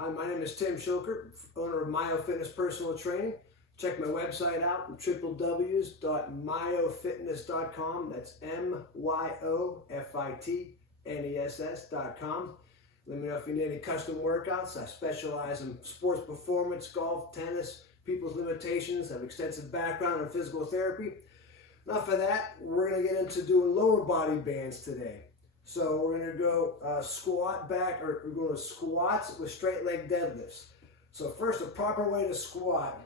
Hi, my name is Tim Schilker, owner of Myo Fitness Personal Training. Check my website out, www.myofitness.com. That's MYOFITNESS.com. Let me know if you need any custom workouts. I specialize in sports performance, golf, tennis, people's limitations. I have extensive background in physical therapy. Enough of that. We're going to get into doing lower body bands today. So we're going to go squat back, or we're going to squats with straight leg deadlifts. So first, a proper way to squat.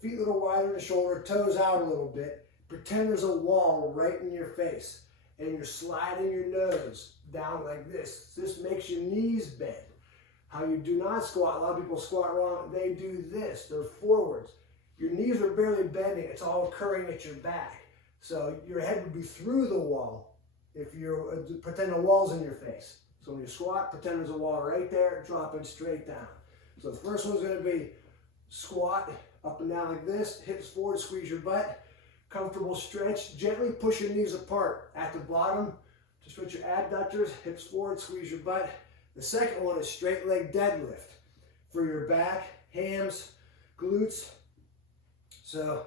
Feet a little wider than the shoulder, toes out a little bit. Pretend there's a wall right in your face, and you're sliding your nose down like this. This makes your knees bend. How you do not squat, a lot of people squat wrong, they do this, they're forwards. Your knees are barely bending, it's all occurring at your back. So your head would be through the wall if you pretend a wall's in your face. So when you squat, pretend there's a wall right there, drop it straight down. So the first one's going to be squat up and down like this, hips forward, squeeze your butt, comfortable stretch, gently push your knees apart at the bottom to stretch your adductors, hips forward, squeeze your butt. The second one is straight leg deadlift for your back, hams, glutes. So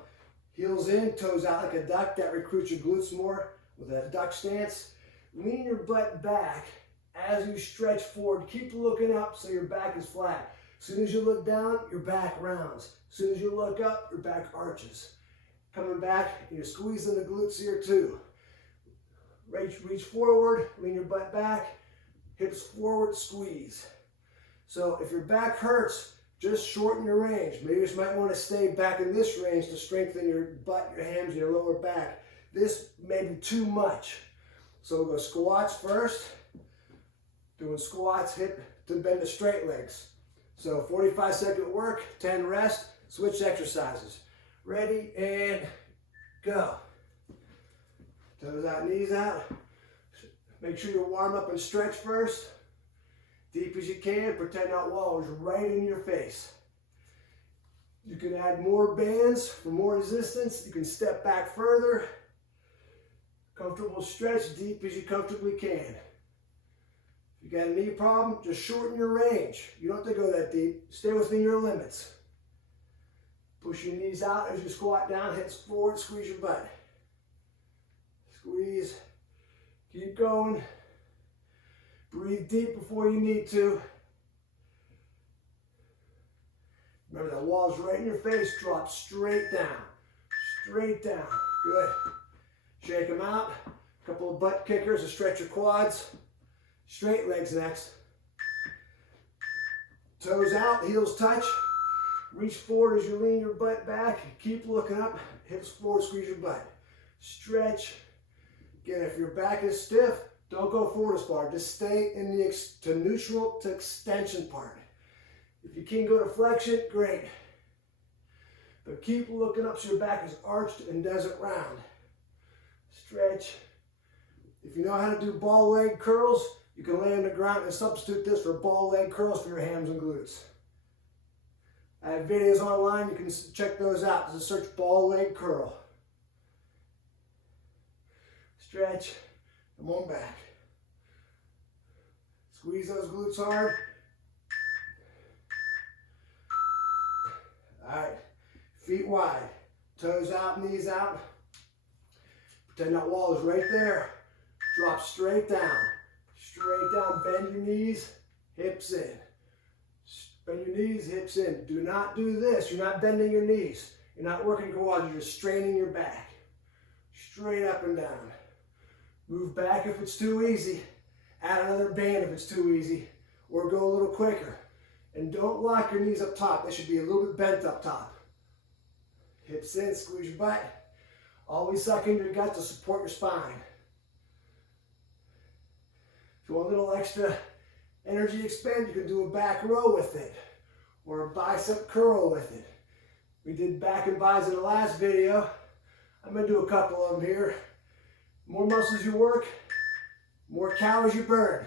heels in, toes out like a duck. That recruits your glutes more with a duck stance. Lean your butt back as you stretch forward. Keep looking up so your back is flat. As soon as you look down, your back rounds. As soon as you look up, your back arches. Coming back, you're squeezing the glutes here too. Reach forward, lean your butt back, hips forward, squeeze. So if your back hurts, just shorten your range. Maybe you just might want to stay back in this range to strengthen your butt, your hams, your lower back. This may be too much. So we'll go squats first. Doing squats, hip to bend to straight legs. So 45-second work, 10 rest, switch exercises. Ready and go. Toes out, knees out. Make sure you warm up and stretch first. Deep as you can, pretend that wall is right in your face. You can add more bands for more resistance. You can step back further. Comfortable stretch, deep as you comfortably can. If you got a knee problem, just shorten your range. You don't have to go that deep. Stay within your limits. Push your knees out as you squat down, hips forward, squeeze your butt. Squeeze. Keep going. Breathe deep before you need to. Remember that wall's right in your face. Drop straight down. Straight down. Good. Shake them out. A couple of butt kickers to stretch your quads. Straight legs next. Toes out, heels touch. Reach forward as you lean your butt back. Keep looking up. Hips forward, squeeze your butt. Stretch. Again, if your back is stiff, don't go forward as far. Just stay in the neutral to extension part. If you can go to flexion, great. But keep looking up so your back is arched and doesn't round. Stretch. If you know how to do ball leg curls, you can lay on the ground and substitute this for ball leg curls for your hams and glutes. I have videos online, you can check those out. Just search ball leg curl. Stretch, come on back. Squeeze those glutes hard. All right, feet wide, toes out, knees out. Pretend that wall is right there. Drop straight down. Straight down, bend your knees, hips in. Bend your knees, hips in. Do not do this. You're not bending your knees. You're not working quads. You're just straining your back. Straight up and down. Move back if it's too easy. Add another band if it's too easy. Or go a little quicker. And don't lock your knees up top. They should be a little bit bent up top. Hips in, squeeze your butt. Always suck in your gut to support your spine. If you want a little extra energy expend, you can do a back row with it, or a bicep curl with it. We did back and bis in the last video. I'm going to do a couple of them here. More muscles you work, more calories you burn.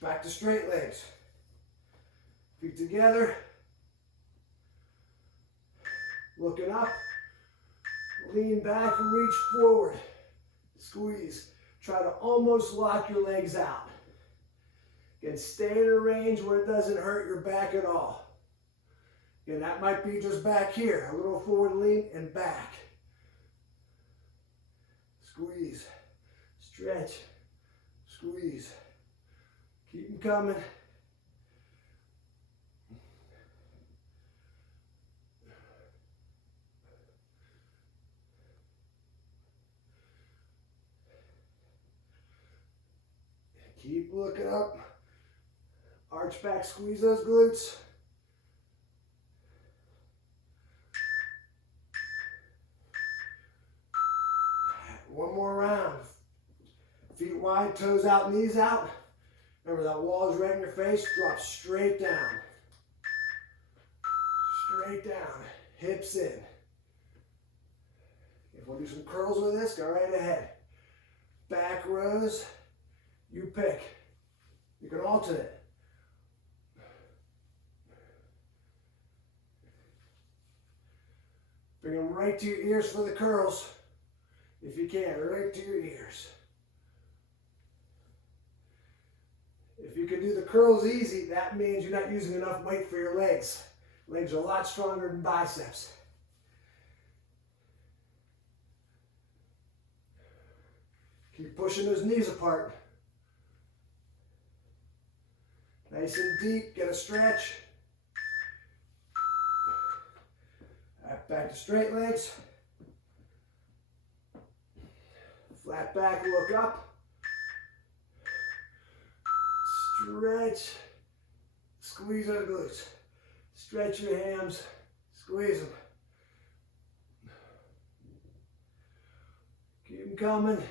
Back to straight legs. Feet together. Looking up. Lean back and reach forward. Squeeze. Try to almost lock your legs out. Again, stay in a range where it doesn't hurt your back at all. Again, that might be just back here. A little forward lean and back. Squeeze. Stretch. Squeeze. Keep them coming. Keep looking up. Arch back, squeeze those glutes. One more round. Feet wide, toes out, knees out. Remember that wall is right in your face. Drop straight down. Straight down. Hips in. If we'll do some curls with this, go right ahead. Back rows. You pick. You can alternate. Bring them right to your ears for the curls. If you can, right to your ears. If you can do the curls easy, that means you're not using enough weight for your legs. Legs are a lot stronger than biceps. Keep pushing those knees apart. Nice and deep, get a stretch. Back to straight legs. Flat back, look up. Stretch. Squeeze those glutes. Stretch your hams. Squeeze them. Keep them coming.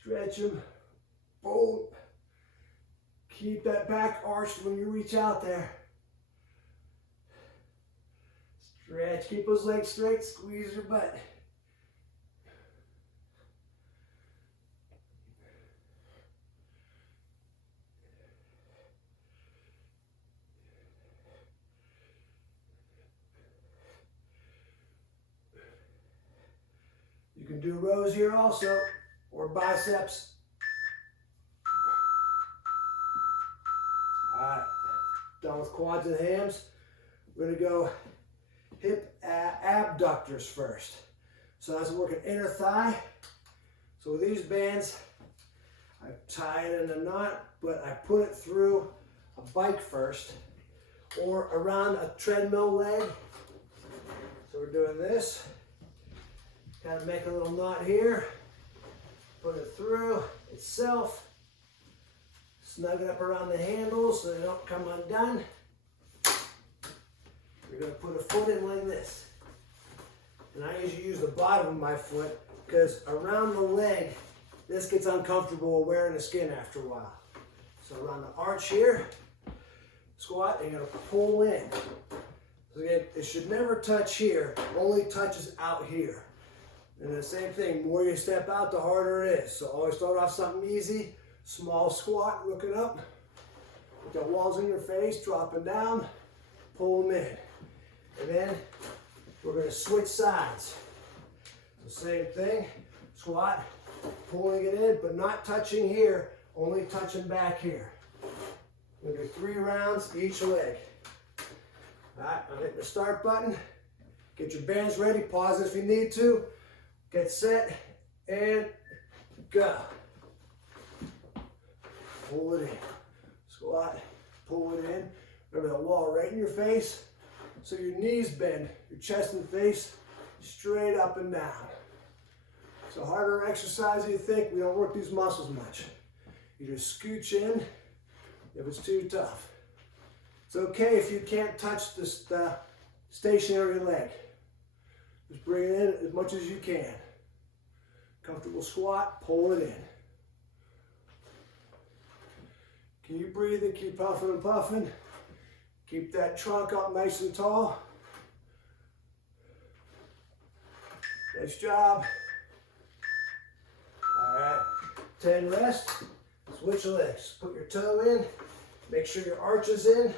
Stretch them. Boom. Keep that back arched when you reach out there. Stretch, keep those legs straight, squeeze your butt. You can do rows here also, or biceps. All right, done with quads and hams. We're gonna go hip abductors first. So that's working inner thigh. So with these bands, I tie it in a knot, but I put it through a bike first or around a treadmill leg. So we're doing this. Kind of make a little knot here. Put it through itself. Snug it up around the handles so they don't come undone. You're going to put a foot in like this. And I usually use the bottom of my foot because around the leg, this gets uncomfortable wearing the skin after a while. So around the arch here, squat, and you're going to pull in. So again, it should never touch here, only touches out here. And the same thing, the more you step out, the harder it is. So always start off something easy, small squat, looking up. With the walls in your face, dropping down, pull them in. And then we're going to switch sides. The same thing, squat, pulling it in, but not touching here, only touching back here. We're going to do 3 rounds each leg. All right, I'll hit the start button. Get your bands ready, pause if you need to. Get set, and go. Pull it in. Squat, pull it in. Remember the wall right in your face. So your knees bend, your chest and face straight up and down. It's a harder exercise than you think. We don't work these muscles much. You just scooch in if it's too tough. It's okay if you can't touch the stationary leg. Just bring it in as much as you can. Comfortable squat, pull it in. Keep breathing, keep puffing and puffing. Keep that trunk up nice and tall. Nice job. All right, 10 rest. Switch legs. Put your toe in. Make sure your arch is in.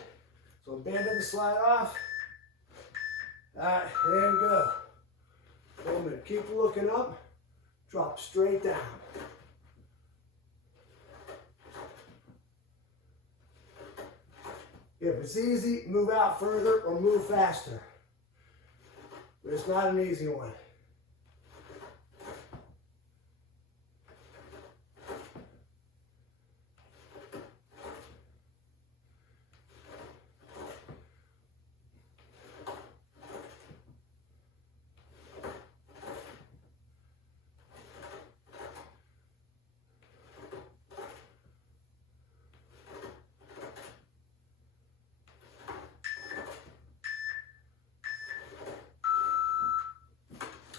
So band doesn't slide off. All right, and go. 1 minute. Keep looking up. Drop straight down. If it's easy, move out further or move faster. But it's not an easy one.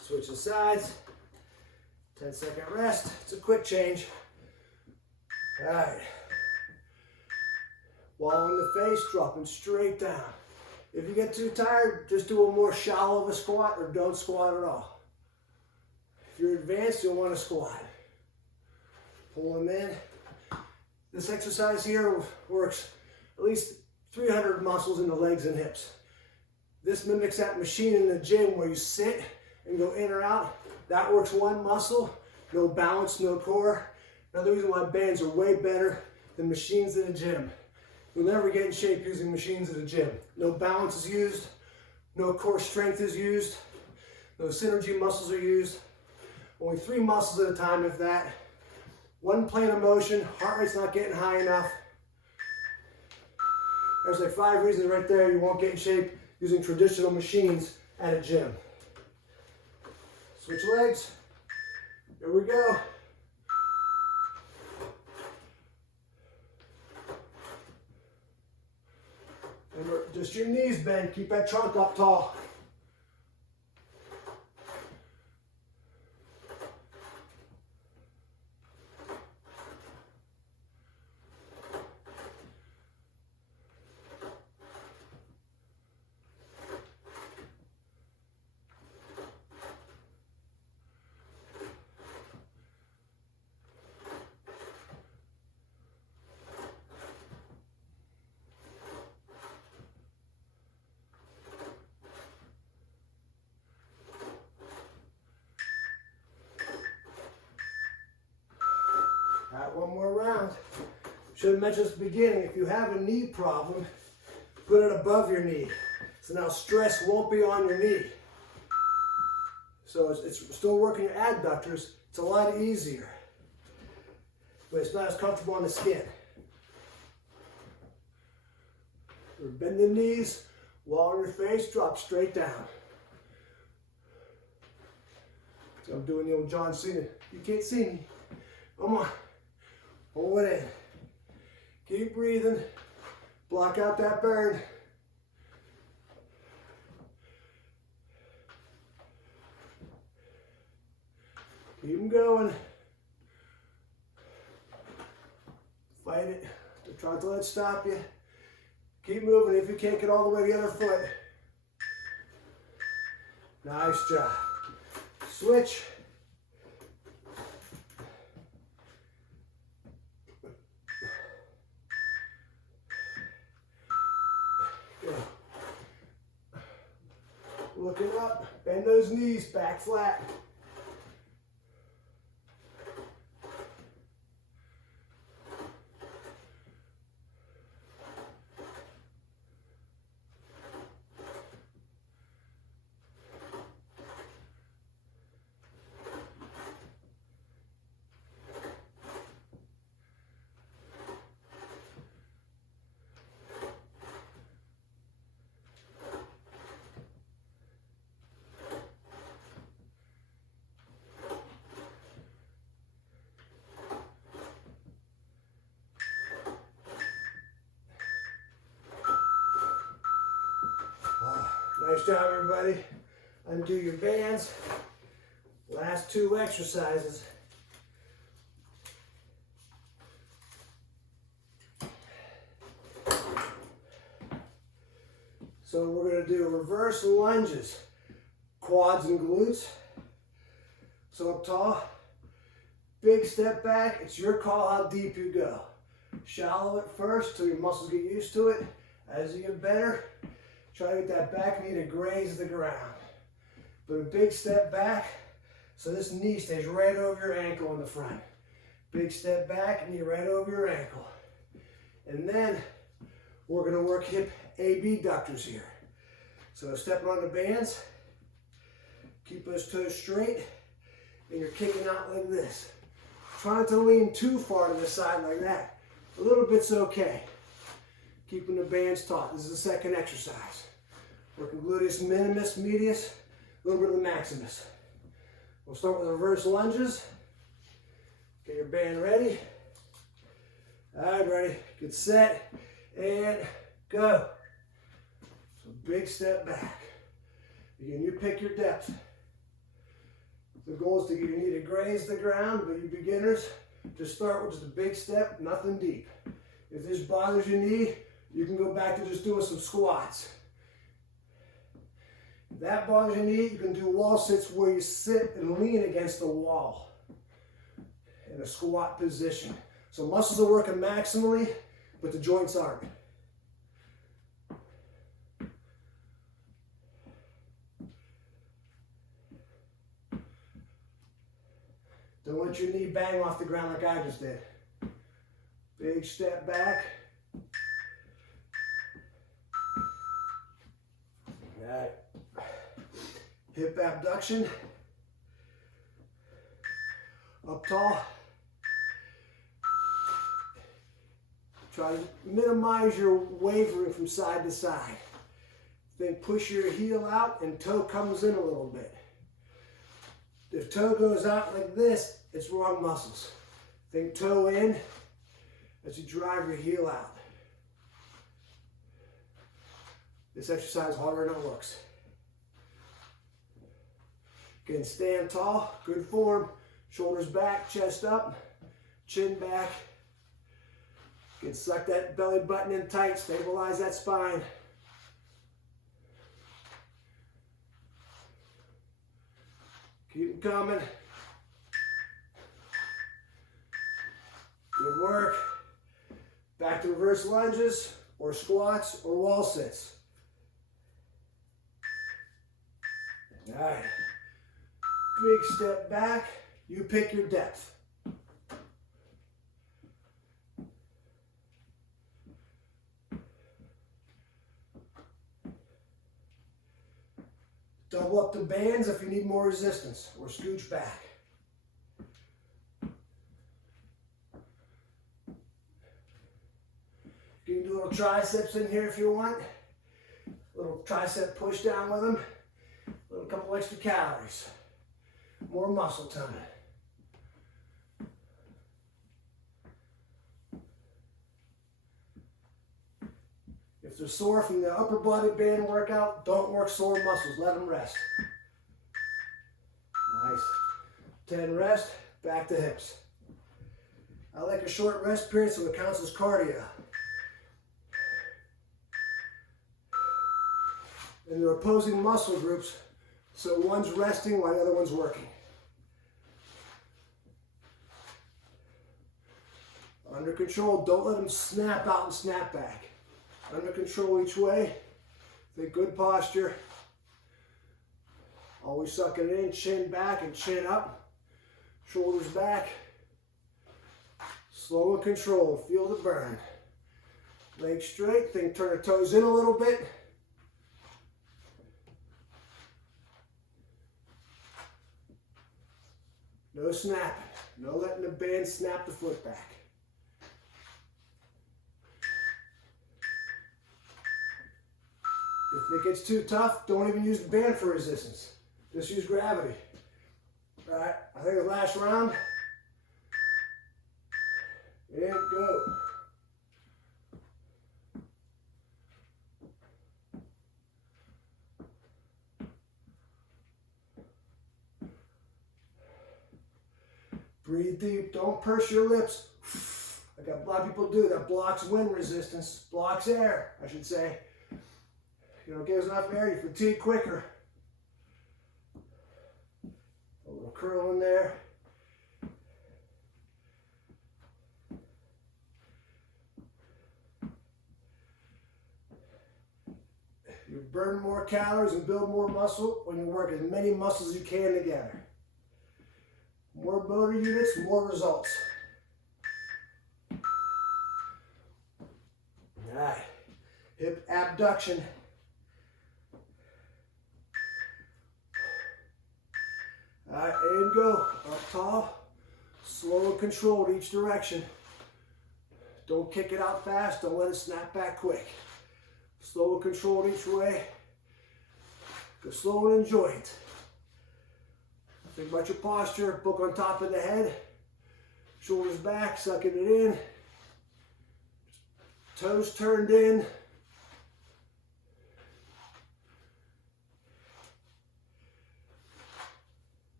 Switch the sides, 10-second rest. It's a quick change. All right. Wall in the face, dropping straight down. If you get too tired, just do a more shallow of a squat or don't squat at all. If you're advanced, you'll want to squat. Pull them in. This exercise here works at least 300 muscles in the legs and hips. This mimics that machine in the gym where you sit and go in or out. That works one muscle, no balance, no core. Another reason why bands are way better than machines in a gym. You'll never get in shape using machines at a gym. No balance is used, no core strength is used, no synergy muscles are used. Only 3 muscles at a time, if that. One plane of motion, heart rate's not getting high enough. There's like 5 reasons right there you won't get in shape using traditional machines at a gym. Switch legs. Here we go. Remember, just your knees bend. Keep that trunk up tall. All right, one more round. Should have mentioned at the beginning, if you have a knee problem, put it above your knee. So now stress won't be on your knee. So it's still working your adductors. It's a lot easier. But it's not as comfortable on the skin. Bend the knees, wall on your face, drop straight down. So I'm doing the old John Cena. You can't see me. Come on. Hold it in. Keep breathing. Block out that burn. Keep them going. Fight it. Try not to let it stop you. Keep moving if you can't get all the way to the other foot. Nice job. Switch. Looking up, bend those knees, back flat. Nice job, everybody. Undo your bands. Last 2 exercises. So we're going to do reverse lunges, quads and glutes. So up tall, big step back. It's your call how deep you go. Shallow at first till your muscles get used to it. As you get better, try to get that back knee to graze the ground. But a big step back, so this knee stays right over your ankle in the front. Big step back, knee right over your ankle. And then We're going to work hip abductors here. So stepping on the bands, keep those toes straight, and you're kicking out like this. Try not to lean too far to the side like that. A little bit's okay. Keeping the bands taut. This is the second exercise. Working gluteus minimus, medius, a little bit of the maximus. We'll start with reverse lunges. Get your band ready. All right, ready. Get set and go. So big step back. Again, you pick your depth. The goal is to get your knee to graze the ground, but you beginners, just start with just a big step, nothing deep. If this bothers your knee, you can go back to just doing some squats. If that bothers your knee, you can do wall sits where you sit and lean against the wall in a squat position. So muscles are working maximally, but the joints aren't. Don't let your knee bang off the ground like I just did. Big step back. All right. Hip abduction. Up tall. Try to minimize your wavering from side to side. Then push your heel out and toe comes in a little bit. If toe goes out like this, it's wrong muscles. Think toe in as you drive your heel out. This exercise is harder than it looks. Again, stand tall, good form. Shoulders back, chest up, chin back. Again, suck that belly button in tight, stabilize that spine. Keep them coming. Good work. Back to reverse lunges or squats or wall sits. All right. Big step back. You pick your depth. Double up the bands if you need more resistance, or scooch back. You can do a little triceps in here if you want. A little tricep push down with them. A little couple extra calories. More muscle tone. If they're sore from the upper body band workout, don't work sore muscles. Let them rest. Nice. 10 rest, back to hips. I like a short rest period so it counts as cardio. And they're opposing muscle groups, so one's resting while the other one's working. Under control, don't let them snap out and snap back. Under control each way. Think good posture. Always sucking it in, chin back and chin up. Shoulders back. Slow and control, feel the burn. Legs straight, think turn the toes in a little bit. No snapping, no letting the band snap the foot back. If it gets too tough, don't even use the band for resistance. Just use gravity. All right, I think the last round. And go. Breathe deep, don't purse your lips. Like a lot of people do, that blocks wind resistance, blocks air, I should say. You don't give us enough air, you fatigue quicker. A little curl in there. You burn more calories and build more muscle when you work as many muscles as you can together. More motor units, more results. All right. hip abduction. All right, and go. Up tall, slow and controlled each direction. Don't kick it out fast. Don't let it snap back quick. Slow and controlled each way. Go slow and enjoy it. Think about your posture. Book on top of the head. Shoulders back, sucking it in. Toes turned in.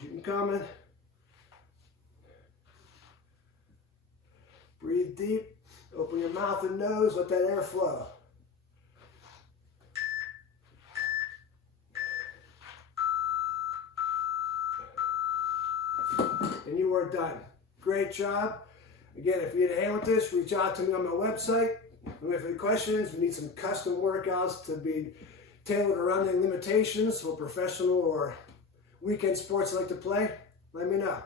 Keep them coming. Breathe deep. Open your mouth and nose. Let that air flow. And you are done. Great job. Again, if you need a hand with this, reach out to me on my website. If you have any questions, we need some custom workouts to be tailored around any limitations for professional or weekend sports you like to play, let me know.